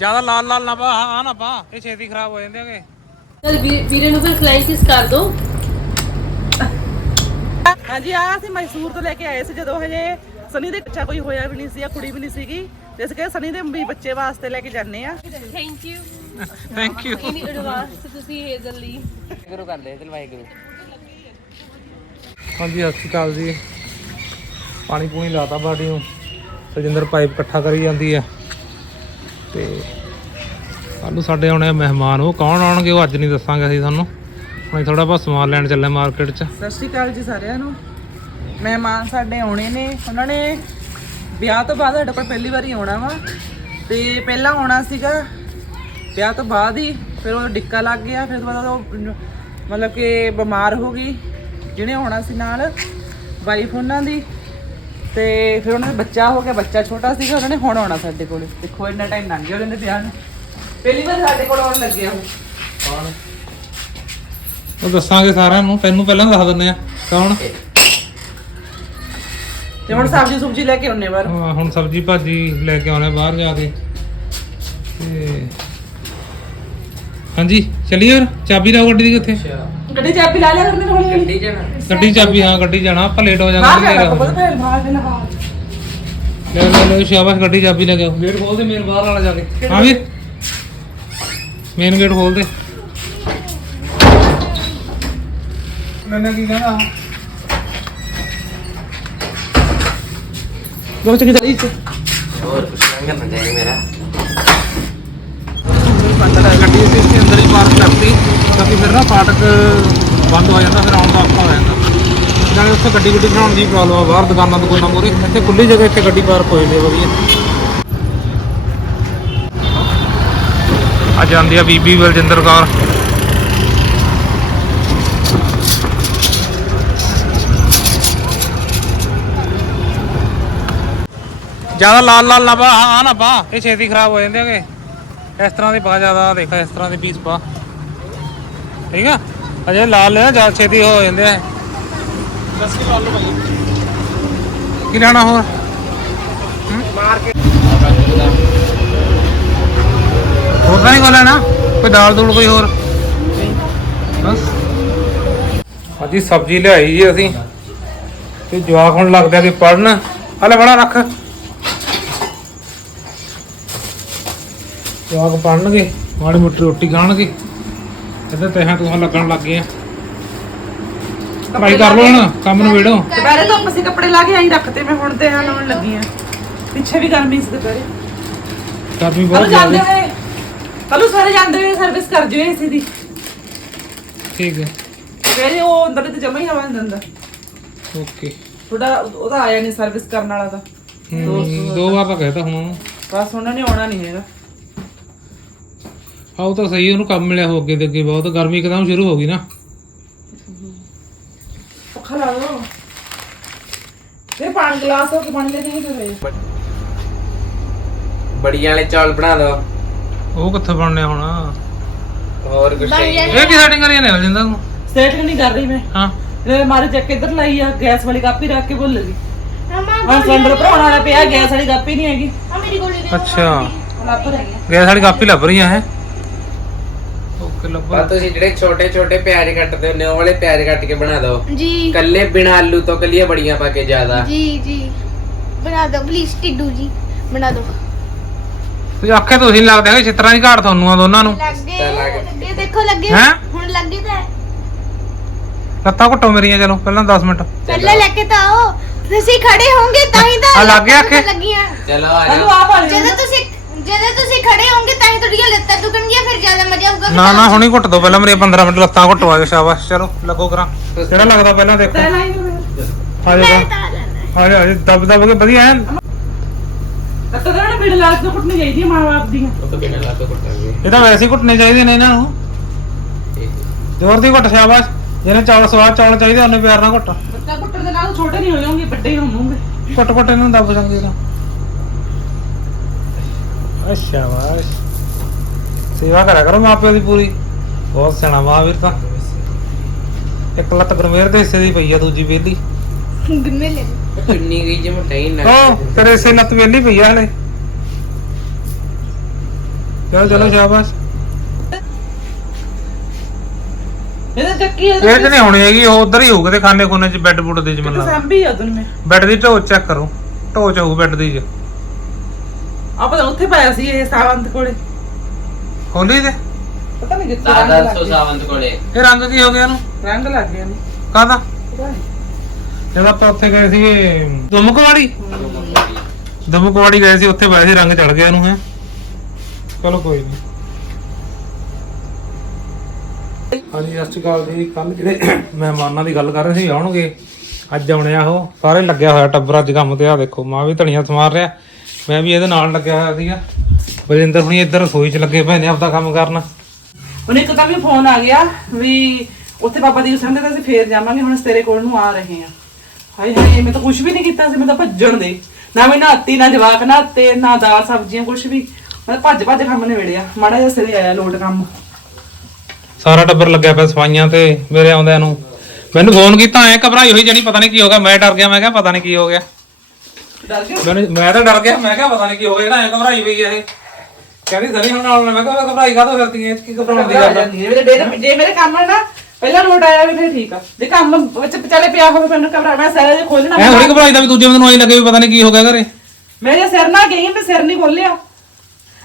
ਜ਼ਿਆਦਾ ਲਾਲ ਲਾਲ ਨਾ ਪਾ ਹਾਂ ਨਾ ਪਾ ਇਹ ਛੇਤੀ ਖਰਾਬ ਹੋ ਜਾਂਦੇ ਹੈਗੇ। ਚਲ ਵੀਰੇ ਨੂੰ ਫਿਰ ਫਲਾਈ ਕਿਸ ਕਰ ਦੋ। ਹਾਂਜੀ ਆ ਅਸੀਂ ਮੈਸੂਰ ਤੋਂ ਲੈ ਕੇ ਆਏ ਸੀ ਜਦੋਂ ਹਜੇ ਸਨੀ ਦੇ ਬੱਚਾ ਕੋਈ ਹੋਇਆ ਵੀ ਨਹੀਂ ਸੀ ਜਾਂ ਕੁੜੀ ਵੀ ਨਹੀਂ ਸੀਗੀ। ਤੇ ਇਸ ਕਰਕੇ ਸਨੀ ਦੇ ਵੀ ਬੱਚੇ ਵਾਸਤੇ ਲੈ ਕੇ ਜਾਂਦੇ ਆ। Thank you thank you in advance ਤੁਸੀਂ ਹੇਜ਼ਲ ਲਈ ਗੁਰੂ ਕਰ ਲੈ ਦਿਲ ਵਾਹਿਗੁਰੂ। ਹਾਂਜੀ ਸਤਿ ਸ਼੍ਰੀ ਅਕਾਲ ਜੀ। ਪਾਣੀ ਪੂਣੀ ਲਾਤਾ ਬਾਡੀ ਨੂੰ। ਸਜਿੰਦਰ ਪਾਈਪ ਇਕੱਠਾ ਕਰੀ ਜਾਂਦੀ ਹੈ ਤੇ ਕੱਲ੍ਹ ਸਾਡੇ ਆਉਣੇ ਮਹਿਮਾਨ, ਉਹ ਕੌਣ ਆਉਣਗੇ ਉਹ ਅੱਜ ਨਹੀਂ ਦੱਸਾਂਗੇ ਅਸੀਂ ਤੁਹਾਨੂੰ। ਹੁਣ ਥੋੜਾ ਬਹੁਤ ਸਮਾਨ ਲੈਣ ਚੱਲੇ ਮਾਰਕੀਟ 'ਚ। ਸਤਿ ਸ਼੍ਰੀ ਅਕਾਲ ਜੀ ਸਾਰਿਆਂ ਨੂੰ। ਮਹਿਮਾਨ ਸਾਡੇ ਆਉਣੇ ਨੇ। ਉਹਨਾਂ ਨੇ ਵਿਆਹ ਤੋਂ ਬਾਅਦ ਸਾਡੇ ਕੋਲ ਪਹਿਲੀ ਵਾਰੀ ਆਉਣਾ ਵਾ। ਤੇ ਪਹਿਲਾਂ ਆਉਣਾ ਸੀਗਾ, ਵਿਆਹ ਤੋਂ ਬਾਅਦ ਹੀ ਫਿਰ ਉਹ ਡਿੱਕਾ ਲੱਗ ਗਿਆ। ਫਿਰ ਉਸ ਤੋਂ ਬਾਅਦ ਉਹ ਮਤਲਬ ਕਿ ਬਿਮਾਰ ਹੋ ਗਈ। ਜਿਹਨੇ ਆਉਣਾ ਸੀ ਨਾਲ ਵਾਈਫ ਉਹਨਾਂ ਦੀ। ਤੇ ਫਿਰ ਉਹਨਾਂ ਦਾ ਬੱਚਾ ਹੋ ਗਿਆ ਬੱਚਾ ਛੋਟਾ ਸੀਗਾ ਉਹਨਾਂ ਨੇ ਹੁਣ ਆਉਣਾ ਸਾਡੇ ਕੋਲ। ਦੇਖੋ ਇੰਨਾ ਟਾਈਮ ਲੰਘ ਗਿਆ ਉਹਨਾਂ ਦੇ ਵਿਆਹ ਨੂੰ। ਪਹਿਲੀ ਵਾਰ ਸਾਡੇ ਕੋਲ ਆਉਣ ਲੱਗਿਆ ਉਹ। ਉਹ ਦੱਸਾਂਗੇ ਸਾਰਿਆਂ ਨੂੰ ਤੈਨੂੰ ਪਹਿਲਾਂ ਦੱਸ ਦਿੰਦੇ ਆ। ਕੌਣ? ਤੇ ਹੁਣ ਸਬਜ਼ੀ ਸੁਬਜੀ ਲੈ ਕੇ ਆਉਣੇ ਬਾਹਰ। ਹਾਂ, ਹੁਣ ਸਬਜੀ ਭਾਜੀ ਲੈ ਕੇ ਆਉਣੇ ਬਾਹਰ ਜਾ ਕੇ। ਤੇ ਹਾਂਜੀ ਚੱਲੀਏ ਫਿਰ ਚਾਬੀ ਲਾਓ ਗੱਡੀ ਦੀ ਕਿੱਥੇ ਗੱਡੀ ਚਾਬੀ ਲਾ ਲਿਆ ਕਰਨੇ ਹੌਲੀ ਹੌਲੀ ਗੱਡੀ ਜਾਣਾ ਗੱਡੀ ਚਾਬੀ ਹਾਂ ਗੱਡੀ ਜਾਣਾ ਆਪਾਂ ਲੇਟ ਹੋ ਬਾਹਰ ਜਾਵਾਂਗੇ ਜਾ ਕੇ ਪਤਾ ਬਾਹਰ ਦੇ ਨਾਲ ਲੈ ਲੈ ਲੈ ਸ਼ਾਬਾਸ਼ ਗੱਡੀ ਚਾਬੀ ਲੈ ਕੇ ਆਓ। ਗੇਟ ਖੋਲ ਦੇ ਮੇਨ ਬਾਹਰ ਵਾਲਾ ਜਾ ਕੇ। ਹਾਂ ਵੀਰ। ਮੇਨ ਗੇਟ ਖੋਲ ਦੇ। ਮੈਨੇ ਕੀ ਕਹਿਣਾ? ਦੋ ਚੱਕੀ ਚਲੀ ਚ ਹੋਰ ਕੁਛ ਨਹੀਂ ਕਰਨਾ ਚਾਹੀਦਾ ਮੇਰਾ। ਗੱਡੀ ਅਸੀਂ ਇੱਥੇ ਅੰਦਰ ਹੀ ਪਾਰਕ ਕਰਤੀ। ਕਿਉਂਕਿ ਫਿਰ ਨਾ ਫਾਟਕ ਬੰਦ ਹੋ ਜਾਂਦਾ, ਫਿਰ ਆਉਣ ਦਾ ਔਖਾ ਹੋ ਜਾਂਦਾ। ਨਾਲੇ ਉੱਥੇ ਗੱਡੀ ਗੱਡੀ ਬਣਾਉਣ ਦੀ ਪ੍ਰੋਬਲਮ ਆ, ਬਾਹਰ ਦੁਕਾਨਾਂ ਦੁਕਾਨਾਂ ਮੂਹਰੇ। ਇੱਥੇ ਖੁੱਲੀ ਜਗ੍ਹਾ, ਇੱਥੇ ਗੱਡੀ ਪਾਰਕ ਹੋ ਜਾਂਦੀ ਹੈ ਵਧੀਆ। ਅੱਜ ਆਉਂਦੀ ਆ ਬੀਬੀ ਬਲਜਿੰਦਰ ਕੌਰ। ਜ਼ਿਆਦਾ ਲਾਲ ਲਾਲ ਨਾ ਪਾ ਹਾਂ ਨਾ ਪਾ। ਇਹ ਛੇਤੀ ਖਰਾਬ ਹੋ ਜਾਂਦੇ ਹੈਗੇ। ਇਸ ਤਰ੍ਹਾਂ ਦੇ ਪਾ ਜ਼ਿਆਦਾ, ਦੇਖ ਇਸ ਤਰ੍ਹਾਂ ਦੇ ਪੀਸ ਪਾ। ਠੀਕ ਆ? ਅਜੇ ਲਾਲ ਨੇ ਜ਼ਿਆਦਾ ਛੇਤੀ ਹੋ ਜਾਂਦੇ ਆ। 10 ਕਿਲੋ ਆਲੂ ਭਾਈ ਕੀ ਲੈਣਾ ਹੋਰ? ਮਾਰ ਹੋਰ ਤਾਂ ਨਹੀਂ ਕੋ ਲੈਣਾ? ਕੋਈ ਦਾਲ ਦੂਲ ਕੋਈ ਹੋਰ? ਬਸ। ਹਾਂਜੀ ਸਬਜ਼ੀ ਲਿਆਈ ਜੀ ਅਸੀਂ। ਤੇ ਜਵਾਕ ਹੁਣ ਲੱਗਦਾ ਕਿ ਪੜਨ ਹਲੇ ਬੜਾ ਰੱਖ। ਜਵਾਕ ਪੜਨਗੇ ਮਾੜੀ ਮੋਟੀ ਰੋਟੀ ਖਾਣਗੇ। ਇੱਧਰ ਤਹਾਂ ਤੂੰ ਲੱਗਣ ਲੱਗ ਗਏ ਆ ਭਾਈ ਕਰ ਲੋ ਹੁਣ ਕੰਮ ਨੂੰ ਵੇੜੋ। ਦੁਪਹਿਰੇ ਤੋਂ ਅਸੀਂ ਕੱਪੜੇ ਲਾ ਕੇ ਆਈ ਰੱਖਤੇ ਮੈਂ ਹੁਣ ਤੇ ਹਾਂ ਲਾਉਣ ਲੱਗੀ ਆ। ਪਿੱਛੇ ਵੀ ਗਰਮੀ ਸੀ ਦੁਪਹਿਰੇ। ਗਰਮੀ ਕੱਲ ਬਹੁਤ ਜਾਂਦੇ ਜ਼ਿਆਦਾ। ਹੋਏ। ਕੱਲ ਸਾਰੇ ਜਾਂਦੇ ਹੋਏ ਸਰਵਿਸ ਕਰ ਜਿਓ ਏਸੀ ਦੀ। ਠੀਕ ਹੈ। ਦੁਪਹਿਰੇ ਉਹ ਅੰਦਰ ਤੇ ਜਮਾ ਹੀ ਹਵਾ ਨਹੀਂ ਦਿੰਦਾ ਓਕੇ। ਥੋੜਾ ਉਹਦਾ ਆਇਆ ਨਹੀਂ ਸਰਵਿਸ ਕਰਨ ਵਾਲਾ ਤਾਂ। ਹਮ, ਦੋ ਵਾਰ ਤਾਂ ਕਹਿਤਾ ਹੁਣ ਉਹਨੂੰ। ਬਸ ਉਹਨਾਂ ਨੇ ਆਉਣਾ ਨਹੀਂ ਹੈਗਾ। ਆਹ ਉਹ ਤਾਂ ਸਹੀ ਉਹਨੂੰ ਕੰਮ ਮਿਲਿਆ ਹੋ ਅੱਗੇ ਦੇ ਅੱਗੇ ਬਹੁਤ ਗਰਮੀ ਇੱਕਦਮ ਸ਼ੁਰੂ ਹੋ ਗਈ ਨਾ। ਪੱਖਾ ਲਾ ਦੋ ਇਹ ਪਾਣੀ ਗਲਾਸ ਹੋ ਕੇ ਪਾਣੀ ਲੈ ਕੇ ਨਹੀਂ ਪਏ ਬੜੀਆਂ ਵਾਲੇ ਚੌਲ ਬਣਾ ਲਓ। ਉਹ ਕਿੱਥੇ ਬਣਨੇ ਹੁਣ? ਹੋਰ ਕੁਛ ਇਹ ਕੀ ਸੈਟਿੰਗ ਕਰੀ ਜਾਂਦੇ ਜਿੰਦਾ ਤੂੰ ਸੈਟ ਨਹੀਂ ਕਰ ਰਹੀ ਮੈਂ। ਹਾਂ। ਇਹ ਮਾਰੇ ਚੱਕ ਇੱਧਰ ਲਾਈ ਆ ਗੈਸ ਵਾਲੀ ਕਾਪੀ ਰੱਖ ਕੇ ਭੁੱਲ ਗਈ। ਹਾਂ ਸਿਲੰਡਰ ਭਰਾਉਣ ਵਾਲਾ ਪਿਆ ਗੈਸ ਵਾਲੀ ਕਾਪੀ ਨਹੀਂ ਹੈਗੀ। ਅੱਛਾ। ਲੱਭ ਰਹੀ ਆ। ਗੈਸ ਵਾਲੀ ਕਾਪੀ ਲੱਭ ਰਹੀ ਆ ਹੈ ਓਕੇ ਲੱਭ। ਪਰ ਤੁਸੀਂ ਜਿਹੜੇ ਛੋਟੇ ਛੋਟੇ ਪਿਆਜ਼ ਕੱਟਦੇ ਹੁੰਦੇ ਹੋ ਉਹ ਵਾਲੇ ਪਿਆਜ਼ ਕੱਟ ਕੇ ਬਣਾ ਦਿਓ। ਜੀ। ਕੱਲੇ ਬਿਨਾ ਆਲੂ ਤੋਂ ਕੱਲੀਆਂ ਬੜੀਆਂ ਪਾ ਕੇ ਜ਼ਿਆਦਾ। ਜੀ ਜੀ। ਬਣਾ ਦਿਓ ਪਲੀਜ਼ ਟਿੱਡੂ ਜੀ। ਬਣਾ ਦਿਓ। ਤੁਸੀਂ ਆਖੇ ਤੁਸੀਂ ਲੱਗਦੇ ਹੈਗੇ ਚਿੱਤਰਾਂ ਦੀ ਘਾਟ ਤੁਹਾਨੂੰ ਆ ਦੋਨਾਂ ਨੂੰ। ਲੱਗੇ ਤਾਂ ਲੱਗ- ਲੱਗੇ ਦੇਖੋ ਲੱਗੇ। ਹੈਂ? ਹੁਣ ਲੱਗੇ ਤਾਂ ਹੈ। ਲੱਤਾਂ ਘੁੱਟੋ ਮੇਰੀਆਂ ਚਲੋ ਪਹਿਲਾਂ 10 ਮਿੰਟ। ਪਹਿਲਾਂ ਲੈ ਕੇ ਤਾਂ ਆਓ। ਤੁਸੀਂ ਖੜੇ ਹੋਵੋਗੇ ਤਾਂ ਹੀ ਤਾਂ ਆ ਲੱਗ ਗਿਆ ਲੱਤਾਂ ਆਖੇ? ਲੱਗੀਆਂ। ਚਲੋ ਆਪ ਆ ਜਾਓ। ਜਦੋਂ ਤੁਸੀਂ ਜਦੋਂ ਤੁਸੀਂ ਖੜੇ ਹੋਵੋਗੇ ਤਾਂ ਹੀ ਤੁਹਾਡੀਆਂ ਲੱਤਾਂ ਦੁਖਣਗੀਆਂ ਫਿਰ ਜ਼ਿਆਦਾ ਮਜ਼ਾ ਆਊਗਾ ਨਾ ਨਾ ਹੁਣੀ ਘੁੱਟ ਦੋ ਪਹਿਲਾਂ ਮੇਰੀਆਂ 15 ਮਿੰਟ ਲੱਤਾਂ ਘੁੱਟੋ ਆਜੋ ਸ਼ਾਬਾਸ਼ ਚਲੋ ਲੱਗੋ ਕਰਾਂ। ਕਿਹੜਾ ਲੱਗਦਾ ਪਹਿਲਾਂ ਦੇਖੋ। ਆ ਮੈਂ ਜਾਓ ਤਾਂ ਆ ਆ ਦਬ ਦਬ ਕੇ ਵਧੀਆ ਐਨ। ਤਾਂ ਕਦੋਂ ਬਿਲ ਲਾਸ ਤੋਂ ਕੁੱਟਣੀ ਚਾਹੀਦੀ ਮਾਂ ਬਾਪ ਦੀਆਂ ਉਹ ਤਾਂ ਬਿਨਾ ਲਾ ਕੇ ਕੁੱਟਾਂਗੇ ਇਹ ਤਾਂ ਵੈਸੇ ਹੀ ਘੁੱਟਣੇ ਚਾਹੀਦੇ ਨੇ ਇਹਨਾਂ ਨੂੰ। ਜ਼ੋਰ ਦੀ ਘੁੱਟ ਸ਼ਾਬਾਸ਼। ਜਿਹਨੇ ਚੌਲ ਸਵਾਦ ਚੌਲ ਚਾਹੀਦੇ ਉਹਨੇ ਪਿਆਰ ਨਾਲ ਘੁੱਟ। ਬੱਚਾ ਕੁੱਟਣ ਦੇ ਨਾਲ ਛੋਟੇ ਨਹੀਂ ਹੋ ਜਾਣਗੇ ਵੱਡੇ ਹੀ ਹੋਣਗੇ ਘੁੱਟ ਘੁੱਟ ਇਹਨੂੰ ਦੱਬ ਜਾਂਗੇ ਤਾਂ ਅੱਛਾ ਵਾਸ਼ ਸੇਵਾ ਕਰਿਆ ਕਰੋ ਮਾਪਿਆਂ ਦੀ ਪੂਰੀ। ਬਹੁਤ ਸਿਆਣਾ ਮਹਾਂਵੀਰ ਤਾਂ। ਇੱਕ ਲੱਤ ਗੁਰਮੇਰ ਦੇ ਹਿੱਸੇ ਦੀ ਪਈ ਆ ਦੂਜੀ ਵੇਲੀ। ਗੁੰਨੇ ਲੈ ਚੁੰਨੀ ਗਈ ਜੇ ਮੋਟਾਈ ਨਾ ਉਹ ਤੇਰੇ ਹਿੱਸੇ ਲੱਤ ਵੇਲੀ ਪਈ ਆ ਹਲੇ। ਚਲੋ ਚਲੋ ਸ਼ਾਬਾਸ਼। ਇਹਦੇ ਚੱਕੀ ਇਹ ਨਹੀਂ ਹੋਣੀ ਹੈਗੀ ਉਹ ਉਧਰ ਹੀ ਹੋਊਗਾ ਤੇ ਖਾਨੇ ਖੋਨੇ ਚ ਬੈੱਡ ਬੁੱਡ ਦੇ ਚ ਮੈਨੂੰ ਲੱਗਦਾ। ਸਾਂਭੀ ਆ ਤੈਨੂੰ ਮੈਂ ਬੈੱਡ ਦੀ ਢੋ ਚੈੱਕ ਕਰੋ। ਢੋ ਚ ਹੋਊ ਬੈੱਡ ਦੀ ਚ। ਆਪਾਂ ਤਾਂ ਉੱਥੇ ਪਾਇਆ ਸੀ ਇਹ ਸਾਵੰਤ ਕੋਲੇ। ਖੋਲੀ ਤੇ? ਪਤਾ ਨਹੀਂ ਕਿੱਥੇ ਰੰਗ ਦਾਦਾ ਲੱਗ ਗਿਆ। ਸੁਸਾਵੰਤ ਕੋਲੇ। ਇਹ ਰੰਗ ਕੀ ਹੋ ਗਿਆ ਇਹਨੂੰ? ਰੰਗ ਲੱਗ ਗਿਆ ਇਹਨੂੰ। ਕਾਹਦਾ? ਪਤਾ ਨੀ। ਜਦੋਂ ਆਪਾਂ ਉੱਥੇ ਗਏ ਸੀਗੇ ਦੁਮਕਵਾੜੀ? ਦੁਮਕਵਾੜੀ। ਗਏ ਸੀ ਉੱਥੇ ਪਾਇਆ ਸੀ ਰੰਗ ਚੜ ਗਿਆ ਇਹਨੂੰ ਹੈ। ਚਲੋ ਕੋਈ ਨਹੀਂ ਹਾਂਜੀ ਸਤਿ ਸ਼੍ਰੀ ਅਕਾਲ ਜੀ। ਕੱਲ ਜਿਹੜੇ ਮਹਿਮਾਨਾਂ ਦੀ ਗੱਲ ਕਰ ਰਹੇ ਸੀ ਆਉਣਗੇ। ਅੱਜ ਆਉਣੇ ਆ ਉਹ। ਸਾਰੇ ਲੱਗਿਆ ਹੋਇਆ ਟੱਬਰ ਅੱਜ ਕੰਮ ਤੇ ਆ ਦੇਖੋ ਮਾਂ ਵੀ ਧਣੀਆਂ ਸਮਾਰ ਰਿਹਾ। ਮੈਂ ਵੀ ਇਹਦੇ ਨਾਲ ਲੱਗਿਆ ਹੋਇਆ ਸੀਗਾ। ਬਲਜਿੰਦਰ ਹੁਣੀ ਇੱਧਰ ਰਸੋਈ 'ਚ ਲੱਗੇ ਪਏ ਨੇ ਆਪਦਾ ਕੰਮ ਕਰਨ। ਉਹਨੇ ਇੱਕ ਤਾਂ ਵੀ ਫੋਨ ਆ ਗਿਆ ਵੀ ਉੱਥੇ ਬਾਬਾ ਦੀ ਸੰਦੇ ਤਾਂ ਅਸੀਂ ਫੇਰ ਜਾਵਾਂਗੇ ਹੁਣ ਤੇਰੇ ਕੋਲ ਨੂੰ ਆ ਰਹੇ ਹਾਂ। ਹਾਏ ਹਾਏ ਮੈਂ ਤਾਂ ਕੁਝ ਵੀ ਨਹੀਂ ਕੀਤਾ ਸੀ ਮੈਂ ਤਾਂ ਭੱਜਣ ਦੇ। ਨਾ ਮੈਂ ਨਹਾਤੀ ਨਾ ਜਵਾਕ ਨਹਾਤੇ ਨਾ ਦਾਲ ਸਬਜ਼ੀਆਂ ਕੁਝ ਵੀ। ਮੈਂ ਤਾਂ ਭੱਜ ਭੱਜ ਕੰਮ ਨਿਬੜਿਆ। ਮਾੜਾ ਜਿਹਾ ਸਿਰੇ ਆਇਆ ਲੋਟ ਕੰਮ। ਸਾਰਾ ਟੱਬਰ ਲੱਗਿਆ ਪਿਆ ਸਫਾਈਆਂ ਤੇ ਮੇਰੇ ਆਉਂਦਿਆਂ ਨੂੰ। ਮੈਨੂੰ ਫੋਨ ਕੀਤਾ ਐ ਘਬਰਾਈ ਹੋਈ ਜਣੀ ਪਤਾ ਨਹੀਂ ਕੀ ਹੋ ਗਿਆ ਮੈਂ ਡਰ ਗਿਆ ਮੈਂ ਕਿਹਾ ਪਤਾ ਨਹੀਂ ਕੀ ਹੋ ਗਿਆ। ਡਰ ਗਿਆ? ਮੈਨੂੰ ਮੈਂ ਤਾਂ ਡਰ ਗਿਆ। ਮੈਂ ਕਿਹਾ ਪਤਾ ਨਹੀਂ ਕੀ ਹੋ ਗਿਆ ਨਾ ਐ ਘਬਰਾਈ ਪਈ ਐ ਇਹ। ਕਹਿੰਦੀ ਸਨੀ ਹੁਣ ਨਾਲ ਮੈਂ ਕਿਹਾ ਘਬਰਾਈ ਕਾਹਤੋਂ ਫਿਰਦੀ ਐ ਕੀ ਘਬਰਾਉਣ ਦੀ ਗੱਲ ਆ? ਹੈ। ਮੇਰੇ ਜੇ ਮੇਰੇ ਕੰਮ ਹੈ ਨਾ ਪਹਿਲਾਂ ਲੋਟ ਆਇਆ ਵੀ ਫਿਰ ਠੀਕ ਆ। ਜੇ ਕੰਮ ਵਿੱਚ ਵਿਚਾਲੇ ਪਿਆ ਹੋਵੇ ਮੈਨੂੰ ਘਬਰਾ ਮੈਂ ਸਿਰ ਜੇ ਖੋਲਣਾ ਐ ਥੋੜੀ ਘਬਰਾਈ ਦਾ ਵੀ ਦੂਜੇ ਬੰਦੇ ਨੂੰ ਆਈ ਲੱਗੇ ਵੀ ਪਤਾ ਨਹੀਂ ਕੀ ਹੋ ਗਿਆ ਘਰੇ। ਮੈਂ ਜੇ ਸਿਰ ਨਾ ਗਈ ਮੈਂ ਸਿਰ ਨਹੀਂ ਖੋਲਿਆ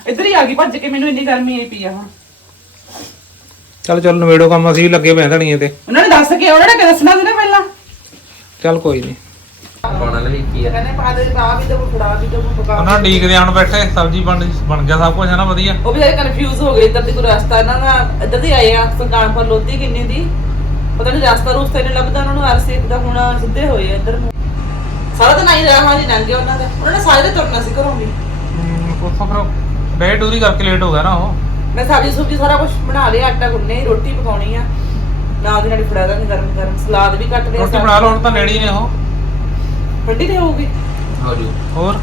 ਇੱਧਰ ਹੀ ਆ ਗਈ ਭੱਜ ਕੇ ਮੈਨੂੰ ਇੰਨੀ ਗਰਮੀ ਆਈ ਪਈ ਆ ਹੁਣ। ਚੱਲ ਚੱਲ ਨਵੇੜੋ ਕੰਮ ਅਸੀਂ ਵੀ ਲੱਗੇ ਪਏ ਧਣੀਏ ਤੇ। ਉਹਨਾਂ ਨੇ ਦੱਸ ਕੇ ਉਹਨਾਂ ਨੇ ਕਿ ਦੱਸਣਾ ਸੀ ਨਾ ਪਹਿਲਾਂ? ਚੱਲ ਕੋਈ ਨਹੀਂ ਕਹਿੰਦੇ ਪਾ ਦੇ ਪਾ ਵੀ ਤੇ ਫੜਾ ਵੀ ਤੇ ਪਕਾ ਉਹਨਾਂ ਡੀਕਦੇ ਆਣ ਬੈਠੇ ਸਬਜ਼ੀ ਬਣ ਬਣ ਗਿਆ ਸਭ ਕੁਝ ਹੈ ਨਾ ਵਧੀਆ। ਉਹ ਵੀ ਕਨਫਿਊਜ਼ ਹੋ ਗਏ ਇੱਧਰ ਦੀ ਕੋਈ ਰਸਤਾ ਇਹਨਾਂ ਦਾ ਇੱਧਰ ਦੀ ਆਏ ਆ ਸੁਲਤਾਨਪੁਰ ਲੋਧੀ ਕਿੰਨੇ ਦੀ? ਪਤਾ ਨਹੀਂ ਰਸਤਾ ਰੁਸਤਾ ਨਹੀਂ ਲੱਭਦਾ ਉਹਨਾਂ ਨੂੰ ਆਰਸੀਐਫ ਦਾ ਹੁਣ ਸਿੱਧੇ ਹੋਏ ਆ ਇੱਧਰ ਨੂੰ। ਸਾਰਾ ਦਿਨ ਆਈ ਰਹਾ ਜੀ ਲੰਘ ਗਿਆ ਉਹਨਾਂ ਦਾ। ਉਹਨਾਂ ਨੇ ਸਾਰੇ ਦੇ ਤੁਰਨਾ ਸੀ ਘਰੋਂ ਵੀ। ਉਥੋਂ ਫਿਰ ਡੇ ਟੂਰੀ ਕਰਕੇ ਲੇਟ ਹੋ ਗਿਆ ਨਾ ਉਹ। ਮੈਂ ਸਬਜ਼ੀ ਸੁਬਜ਼ੀ ਸਾਰਾ ਕੁਝ ਬਣਾ ਲਿਆ ਆਟਾ ਗੁੰਨੇ ਰੋਟੀ ਪਕਾਉਣੀ ਆ। ਨਾਲ ਦੀ ਨਾਲ ਫੜਾ ਦਾਂਗੇ ਗਰਮ ਗਰਮ ਸਲਾਦ ਵੀ ਕੱਟ ਲਿਆ ਰੋਟੀ ਬਣਾ ਲਓ ਹੁਣ ਤਾਂ ਹੀ ਨੇ ਉਹ। ਠੰਡੀ ਤੇ ਹੋਊਗੀ? ਹੋ ਜੂ ਹੋਰ?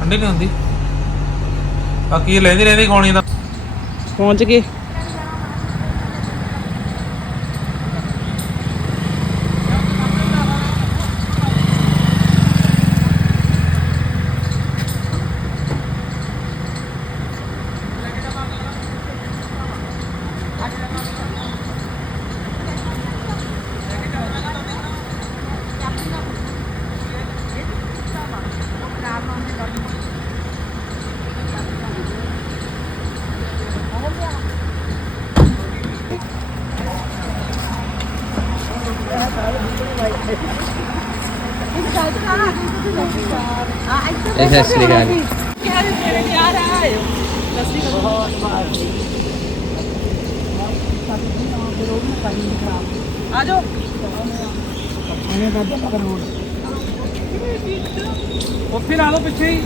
ਠੰਡੀ ਨਹੀਂ ਹੁੰਦੀ। ਬਾਕੀ ਇਹ ਲੈਂਦੀ ਰਹਿੰਦੀ ਖਾਣੀ ਦਾ ਪਹੁੰਚ ਗਏ। ਇਹ ਸਤਿ ਸ੍ਰੀ ਅਕਾਲ ਆ ਜਾਓ ਉੱਥੇ ਲਾ ਲਓ ਪਿੱਛੇ ਹੀ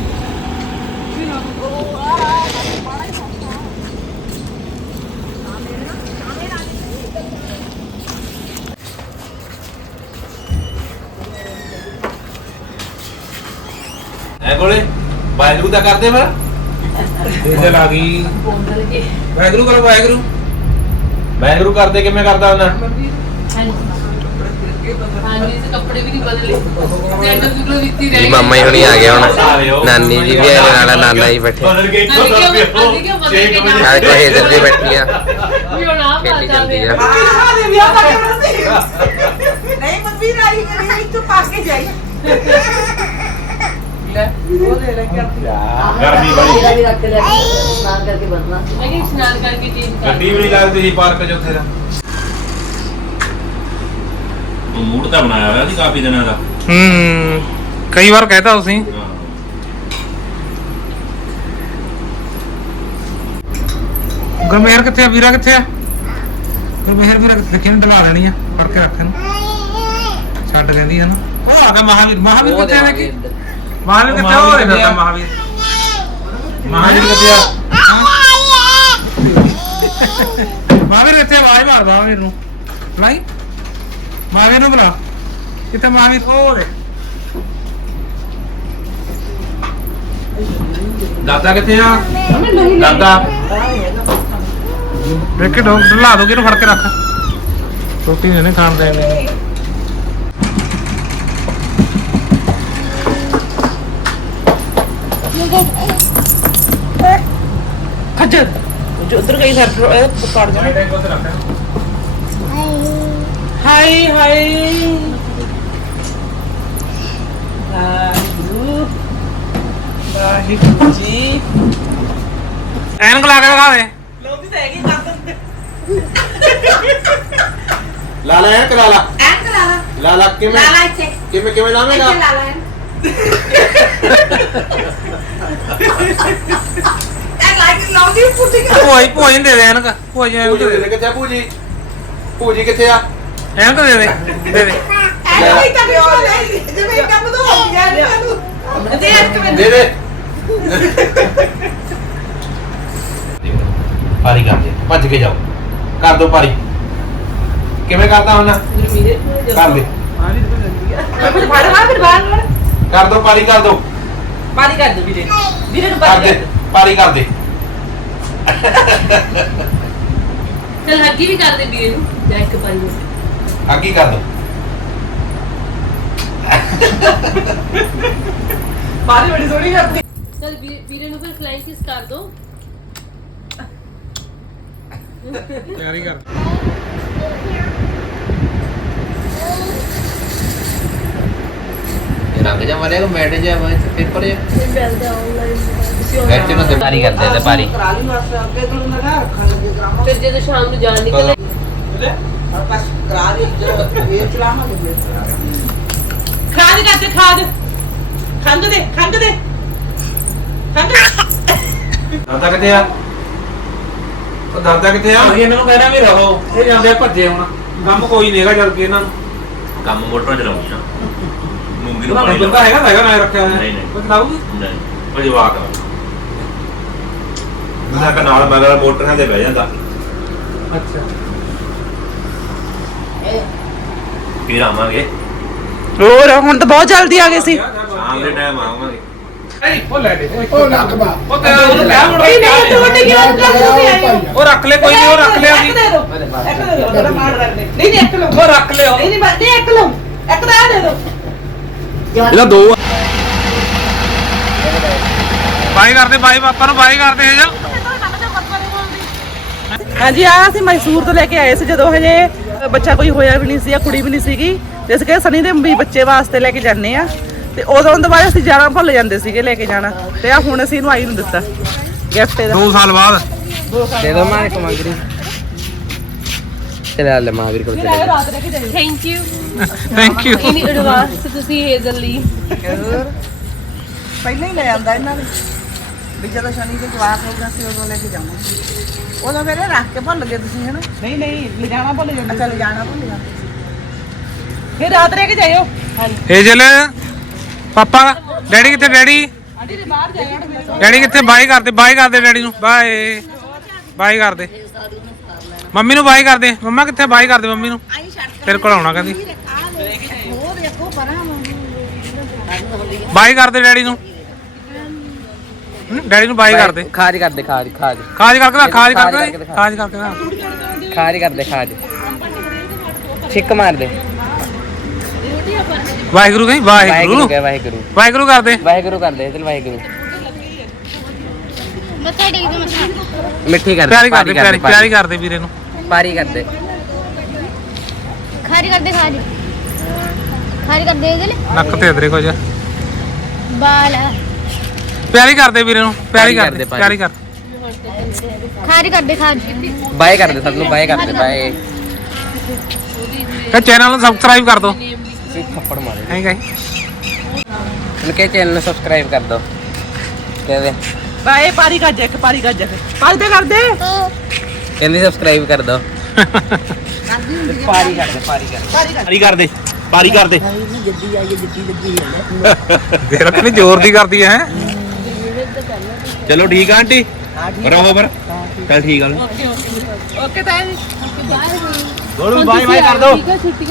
ਐ ਕੋਲੇ? ਵਾਹਿਗੁਰੂ ਦਾ ਕਰਦੇ ਫਿਰ। ਇਹ ਲਾ ਗਈ। ਵਾਹਿਗੁਰੂ ਕਰੋ ਵਾਹਿਗੁਰੂ। ਵਾਹਿਗੁਰੂ ਕਰਦੇ ਕਿਵੇਂ ਕਰਦਾ ਉਹਨਾਂ? ਵੀ ਜੀ ਮਾਮਾ ਜੀ ਹੁਣੀ ਆ ਸਾਰੇ ਹੁਣ। ਨਾਨੀ ਜੀ ਵੀ ਆਏ ਨਾਲ ਨਾਨਾ ਜੀ ਬੈਠੇ। ਬਦਲ ਬਦਲ ਗਏ ਨਾ ਨਾਲ ਕੋਈ ਹੇਜ਼ਰ ਜੀ ਬੈਠੀ ਆ ਵੀ ਆ। ਖੇਡੀ ਜਾਂਦੀ ਆ। ਆ ਦੇ ਵਿਆਹ ਦਾ ਕਰਨਾ ਸੀ? ਨਹੀਂ ਮੰਮੀ ਰਾਈ ਕਰੀ ਇੱਥੋਂ ਪਾ ਕੇ ਜਾਈ। ਲੈ। ਉਹ ਲੈ ਲੈ ਕਰਦੀ ਗਰਮੀ ਬੜੀ। ਮੈਂ ਕਿ ਇਸ਼ਨਾਨ ਕਰਕੇ ਚੇਂਜ ਕਰ ਗੱਡੀ ਵੀ ਨਹੀਂ ਲੱਗਦੀ ਸੀ ਪਾਰਕ 'ਚ ਉੱਥੇ ਦਾ ਉਹ ਮੂਡ ਤਾਂ ਬਣਾਇਆ ਹੋਇਆ ਸੀ ਕਾਫੀ ਦਿਨਾਂ ਦਾ। ਹੂੰ ਕਈ ਵਾਰ ਕਹਿਤਾ ਤੁਸੀਂ। ਗੁਰਮੇਹਰ ਕਿੱਥੇ ਆ? ਵੀਰਾ ਕਿੱਥੇ ਆ? ਗੁਰਮੇਹਰ ਵੀਰਾ ਕਿੱਥੇ? ਦੇਖੀ ਨੂੰ ਢਲਾ ਲੈਣੀ ਆ ਫੜ ਕੇ ਰੱਖ ਇਹਨੂੰ। ਛੱਡ ਕਹਿੰਦੀ ਹੈ ਨਾ। ਉਹ ਆ ਗਿਆ ਮਹਾਵੀਰ। ਮਹਾਵੀਰ ਕਿੱਥੇ ਆ ਦੇਖੀ ਮਹਾਵੀਰ ਕਿੱਥੇ ਆ? ਉਹ ਦੇਖਦਾ ਪਿਆ ਮਹਾਵੀਰ? ਮਹਾਵੀਰ ਕਿੱਥੇ ਆ? ਮਹਾਵੀਰ ਆ? ਆਵਾਜ਼ ਮਾਰ ਮਹਾਵੀਰ ਨੂੰ। ਬੁਲਾਈ ਮਹਾਵੀਰ ਨੂੰ ਬੁਲਾ। ਕਿੱਥੇ ਮਹਾਵੀਰ। ਦੇ ਦਾਦਾ ਕਿੱਥੇ ਆ? ਦਾਦਾ। ਦੇਖ ਕੇ ਡੋਗ ਢਲਾ ਦੋਗੇ ਇਹਨੂੰ ਫੜ ਕੇ ਰੱਖ। ਰੋਟੀ ਨਹੀਂ ਖਾਣ ਦੇਣੀ ਖੱਜਰ ਜੋ ਉਧਰ ਗਈ ਸਰ ਇਹ ਪੜ ਜਾਣਾ ਹਾਈ ਹਾਈ ਵਾਹਿਗੁਰੂ। ਜੀ। ਐਨਕ ਲਾ ਕੇ ਦਿਖਾ ਦੇ ਲੋਦੀ ਤਾਂ ਹੈਗੀ ਕਰ ਦਿੰਦੇ ਲਾ ਲਾ ਐ ਕਰਾ ਲਾ। ਐਂਕ ਲਾ ਲਾ। ਲਾ ਲਾ ਕਿਵੇਂ? ਲਾ ਲਾ ਇੱਥੇ। ਕਿਵੇਂ ਕਿਵੇਂ ਲਾਵੇਂਗਾ? ਇੱਥੇ ਲਾ ਲਾ ਲਾਈਕ ਲਾਉਂਦੀ ਪੁੱਟੀ ਭੋਜ ਭੋਜ ਦੇ ਦੇ ਐਨਕ ਭੋਜ ਐਨਕ ਪੂਜੀ ਦੇ ਦੇ। ਦੇ ਕਿੱਥੇ ਆ ਪੂਜੀ ਪੂਜੀ ਕਿੱਥੇ ਆ? ਐਨਕ ਦੇ ਦੇ ਦੇ ਦੇ। ਐ ਕੋਈ ਤਾਂ ਕਿਉਂ ਲੈ ਜਿਵੇਂ ਕੰਮ ਤੋਂ ਹੋ ਗਿਆ ਇਹਨੂੰ ਦੇ ਮਿੰਟ ਦੇ। ਦੇ ਪਾਰੀ ਕਰ ਦੇ ਭੱਜ ਕੇ ਜਾਓ। ਕਰ ਦੋ ਪਾਰੀ। ਕਿਵੇਂ ਕਰਦਾ ਹੁਣ? ਕਰ ਦੇ। ਫਿਰ ਫੜ ਹਾਂ ਫਿਰ ਬਾਹਰ ਫੜ। ਕਰ ਦੋ ਪਾਰੀ ਕਰ ਦੋ। ਪਾਰੀ ਕਰ ਦੇ ਵੀਰੇ। ਵੀਰੇ ਨੂੰ ਕਰ ਪਾਰੀ ਦੇ ਕਰ ਦੇ ਪਾਰੀ ਕਰ ਦੇ। ਚਲ ਹੱਗੀ ਵੀ ਕਰ ਦੇ ਵੀਰੇ ਨੂੰ ਜਾ ਇੱਕ ਪਾਰੀ ਨੂੰ। ਅੱਗੀ ਕਰ ਦੋ। ਪਾਰੀ ਬੜੀ ਸੋਹਣੀ ਕਰਦੀ। ਚਲ ਵੀਰੇ ਨੂੰ ਫਿਰ ਫਲਾਈਂਗ ਕਿਸ ਕਰ ਦੋ। ਤਿਆਰੀ ਕਰ। ਰੰਗ ਜਾ ਮਾਰਿਆ ਕੋ ਮੈਟ ਜਾ ਪੇਪਰ ਜਾ ਫਿਰ ਨਾ ਤੇ ਪਾਰੀ ਕਰਦੇ ਤੇ ਪਾਰੀ ਕਰਾ ਲਈ ਬਸ ਅੱਗੇ ਲਗਾ ਜਦੋਂ ਸ਼ਾਮ ਨੂੰ ਜਾਣ ਨਿਕਲੇ। ਬਸ ਕਰਾ ਦੇ ਇਹ ਚਲਾਵਾਂਗੇ ਖਾਦ ਕਰਦੇ ਖਾਦ। ਖੰਗ ਦੇ ਖੰਗ ਦੇ। ਖੰਗ ਦਾਦਾ ਕਿੱਥੇ ਆ? ਉਹ ਦਾਦਾ ਕਿੱਥੇ ਆ? ਅਸੀਂ ਇਹਨਾਂ ਨੂੰ ਕਹਿਣਾ ਵੀ ਰਹੋ ਇਹ ਜਾਂਦੇ ਆ ਭੱਜੇ ਹੁਣ। ਕੰਮ ਕੋਈ ਨਹੀਂਗਾ ਚੱਲ ਕੇ ਇਹਨਾਂ ਨੂੰ। ਕੰਮ ਮੋਟਰ ਚਲਾਉਂਦੀ ਨਾ ਮੂੰਗੀ ਨੂੰ ਪਾਣੀ ਬੰਦਾ ਹੈਗਾ ਹੈਗਾ ਮੈਂ ਰੱਖਿਆ ਹੋਇਆ। ਨਹੀਂ, ਨਹੀਂ। ਕੋਈ ਲਾਊਗੀ ਨਹੀਂ ਉਹ ਜਵਾਕ ਉਹਦਾ ਕਨਾਲ ਬਗਲ ਮੋਟਰਾਂ ਤੇ ਬਹਿ ਜਾਂਦਾ। ਅੱਛਾ। ਫਿਰ ਆਵਾਂਗੇ। ਹੋਰ ਹੁਣ ਤਾਂ ਬਹੁਤ ਜਲਦੀ ਆ ਗਏ ਸੀ। ਸ਼ਾਮ ਦੇ ਟਾਈਮ ਆਵਾਂਗੇ। ਉਹ ਲੈ ਦੇ। ਉਹ ਰੱਖ ਬਾ ਉਹ ਤੇ ਉਹਨੂੰ ਕਹਿ ਮੁੜ। ਨਹੀਂ ਨਹੀਂ ਕੀ ਆਏ ਹੋ। ਉਹ ਰੱਖ ਲੈ ਕੋਈ ਨਹੀਂ ਉਹ ਰੱਖ ਲਿਆ ਇੱਕ ਸੀ ਦੇ ਦਿਓ ਇੱਕ ਦੇ ਦਿਓ ਥੋੜਾ ਮਾਰ ਰੱਖ ਦੇ। ਨਹੀਂ ਨਹੀਂ ਇੱਕ ਲਓ। ਉਹ ਰੱਖ ਲਿਆ ਨਹੀਂ ਨਹੀਂ ਨਹੀਂ ਇੱਕ ਲਓ। ਇੱਕ ਦਾ ਦੇ। ਦਿਓ ਇਹਦਾ ਦੋ ਆ। ਬਾਈ ਕਰਦੇ ਬਾਈ ਪਾਪਾ ਨੂੰ ਬਾਈ ਕਰਦੇ ਹੈ ਜਾ। ਹਾਂਜੀ ਆ ਅਸੀਂ ਮੈਸੂਰ ਤੋਂ ਲੈ ਕੇ ਆਏ ਸੀ ਜਦੋਂ ਹਜੇ ਬੱਚਾ ਕੋਈ ਹੋਇਆ ਵੀ ਨਹੀਂ ਸੀ ਜਾਂ ਕੁੜੀ ਵੀ ਨਹੀਂ ਸੀਗੀ। ਤੇ ਅਸੀਂ ਕਿਹਾ ਸਨੀ ਦੇ ਵੀ ਬੱਚੇ ਵਾਸਤੇ ਲੈ ਕੇ ਜਾਂਦੇ ਆ। ਤੇ ਉਦੋਂ ਤੋਂ ਬਾਅਦ ਅਸੀਂ ਜਾਣਾ ਭੁੱਲ ਜਾਂਦੇ ਸੀਗੇ ਲੈ ਕੇ ਜਾਣਾ। ਤੇ ਆ ਹੁਣ ਅਸੀਂ ਇਹਨੂੰ ਆਈ ਨੂੰ ਦਿੱਤਾ। ਗਿਫਟ ਇਹਦਾ। 2 ਸਾਲ ਬਾਅਦ। ਦੇ ਦੋ ਮਾਰ ਕਮਾਂਗਰੀ ਚਲੇ ਲੈ ਮਾਗਰੀ ਕੋਲ ਚਲੇ thank you thank you in advance ਤੁਸੀਂ ਹੇਜ਼ਲ ਲਈ। ਪਹਿਲਾਂ ਹੀ ਲੈ ਆਂਦਾ ਇਹਨਾਂ ਨੇ। ਵੀ ਜਦੋਂ ਸ਼ਨੀ ਦੇ ਜਵਾਬ ਹੋਊਗਾ ਸੀ ਉਦੋਂ ਲੈ ਕੇ ਜਾਵਾਂਗੇ। ਉਦੋਂ ਮੇਰੇ ਰੱਖ ਕੇ ਭੁੱਲ ਗਏ ਤੁਸੀਂ ਹਨਾ? ਨਹੀਂ ਨਹੀਂ ਲੈ ਜਾਣਾ ਭੁੱਲ ਜਾਂਦੇ ਅੱਛਾ ਲੈ ਜਾਣਾ ਭੁੱਲ ਜਾਂਦੇ। ਫਿਰ ਰਾਤ ਰਹਿ ਕੇ ਜਾਇਓ। ਹਾਂਜੀ। ਹੇਜਲ ਪਾਪਾ ਡੈਡੀ ਕਿੱਥੇ ਡੈਡੀ? ਆਂਟੀ ਦੇ ਬਾਹਰ ਜਾਇਓ। ਡੈਡੀ ਕਿੱਥੇ ਬਾਈ ਕਰਦੇ ਬਾਈ ਕਰਦੇ ਡੈਡੀ ਨੂੰ। ਬਾਏ। ਬਾਈ ਕਰਦੇ ਮੰਮੀ ਨੂੰ ਬਾਈ ਕਰਦੇ ਮੰਮਾ ਕਿੱਥੇ ਬਾਈ ਕਰਦੇ ਮੰਮੀ ਨੂੰ? ਤੇਰੇ ਕੋਲ ਆਉਣਾ ਕਹਿੰਦੀ। ਬਾਈ ਕਰਦੇ ਡੈਡੀ ਨੂੰ। ਡੈਡੀ ਨੂੰ ਬਾਈ ਕਰਦੇ। ਖਾਜ ਕਰਦੇ ਖਾਜ ਖਾਜ। ਖਾਜ ਕਰਕੇ ਦਿਖਾ, ਖਾਜ ਕਰਕੇ ਦਿਖਾ। ਖਾਜ ਕਰਕੇ ਦਿਖਾ। ਖਾਜ ਕਰਦੇ ਖਾਜ। ਛਿੱਕ ਮਾਰ ਦੇ ਵਾਹਿਗੁਰੂ ਕਹੀਂ ਵਾਹਿਗੁਰੂ ਵਾਹਿਗੁਰੂ ਕਹਿ ਵਾਹਿਗੁਰੂ। ਵਾਹਿਗੁਰੂ ਕਰਦੇ। ਵਾਹਿਗੁਰੂ ਕਰਦੇ ਦਿਲ ਵਾਹਿਗੁਰੂ। ਮੱਥਾ ਟੇਕ ਦੇ ਮੱਥਾ ਮਿੱਠੀ ਕਰਦੇ ਪਿਆਰੀ ਕਰਦੇ ਪਿਆਰੀ ਪਿਆਰੀ ਕਰਦੇ ਵੀਰੇ ਨੂੰ। ਪਾਰੀ ਕਰਦੇ। ਖਾਰੀ ਕਰਦੇ ਖਾਰੀ। ਖਾਰੀ ਕਰਦੇ ਇਹਦੇ ਲਈ। ਨੱਕ ਤੇ ਅਦਰੇ ਕੁਝ। ਬਾਲ। ਪਿਆਰੀ ਕਰਦੇ ਵੀਰੇ ਨੂੰ ਪਿਆਰੀ ਕਰਦੇ ਪਿਆਰੀ ਕਰ ਖਾਰੀ ਕਰਦੇ ਖਾਰੀ ਬਾਏ ਕਰਦੇ ਸਭ ਨੂੰ ਬਾਏ ਕਰਦੇ ਬਾਏ। ਤੇ ਚੈਨਲ ਨੂੰ ਸਬਸਕ੍ਰਾਈਬ ਕਰ ਦਿਓ ਥੱਪੜ ਮਾਰੇ। ਨਹੀਂ ਕਹੀ ਇਨਕੇ ਚੈਨਲ ਨੂੰ ਸਬਸਕ੍ਰਾਈਬ ਕਰ ਦੋ। ਕਹਿੰਦੇ ਬਾਏ ਪਾਰੀ ਗੱਜ ਇੱਕ ਪਾਰੀ ਗੱਜ ਪਾਰੀ ਤੇ ਕਰਦੇ। ਕਹਿੰਦੇ ਸਬਸਕ੍ਰਾਈਬ ਕਰ ਦੋ। ਪਾਰੀ ਕਰਦੇ ਪਾਰੀ ਕਰਦੇ। ਪਾਰੀ ਕਰਦੇ। ਪਾਰੀ ਕਰਦੇ ਦੇਖ ਰੱਖਣੀ ਜ਼ੋਰ ਦੀ ਕਰਦੀ ਹੈ। ਚਲੋ ਠੀਕ ਆ ਆਂਟੀ? ਰਹੋ ਫਿਰ। ਚਲ ਠੀਕ ਆ ਓਕੇ ਤਾਂ ਗੋਲੂ ਬਾਏ ਬਾਏ ਕਰ ਦੋ।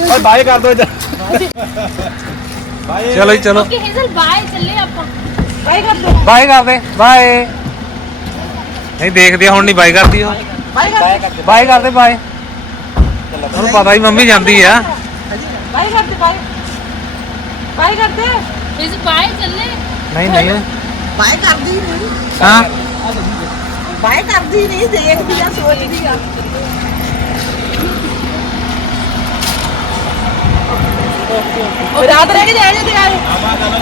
ਓਏ ਬਾਏ ਕਰ ਦੋ ਇੱਧਰ। ਚਲੋ ਜੀ ਚਲੋ। ਕਿ ਹੇਜ਼ਲ ਬਾਏ ਚੱਲੇ ਆਪਾਂ। ਬਾਏ ਕਰ ਦੋ। ਬਾਏ ਕਰਦੇ ਬਾਏ ਨਹੀਂ ਦੇਖਦੇ ਹੁਣ ਨਹੀਂ ਬਾਏ ਕਰਦੀ ਉਹ। ਬਾਏ ਕਰ ਬਾਏ ਕਰਦੇ ਬਾਏ ਉਹਨੂੰ ਪਤਾ ਹੀ ਮੰਮੀ ਜਾਂਦੀ ਆ। ਬਾਏ ਕਰਦੇ ਬਾਏ ਬਾਏ ਕਰਦੇ। ਇਸ ਬਾਏ ਚੱਲੇ। ਨਹੀਂ ਨਹੀਂ। ਬਾਏ ਕਰਦੀ ਨਹੀਂ ਹਾਂ। ਬਾਏ ਕਰਦੀ ਸੋਚਦੀ ਨਹੀਂ ਦੇਖਦੀ ਆ ਸੋਚਦੀ ਆ। ਰਾਤ ਰਹਿ ਕੇ ਜਾਣੇ ਤੇ ਆਏ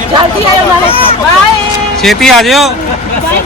ਜਲਦੀ ਆਇਓ ਨਾਲੇ। ਬਾਏ। ਛੇਤੀ ਆ ਜਿਓ। ਬਾਏ।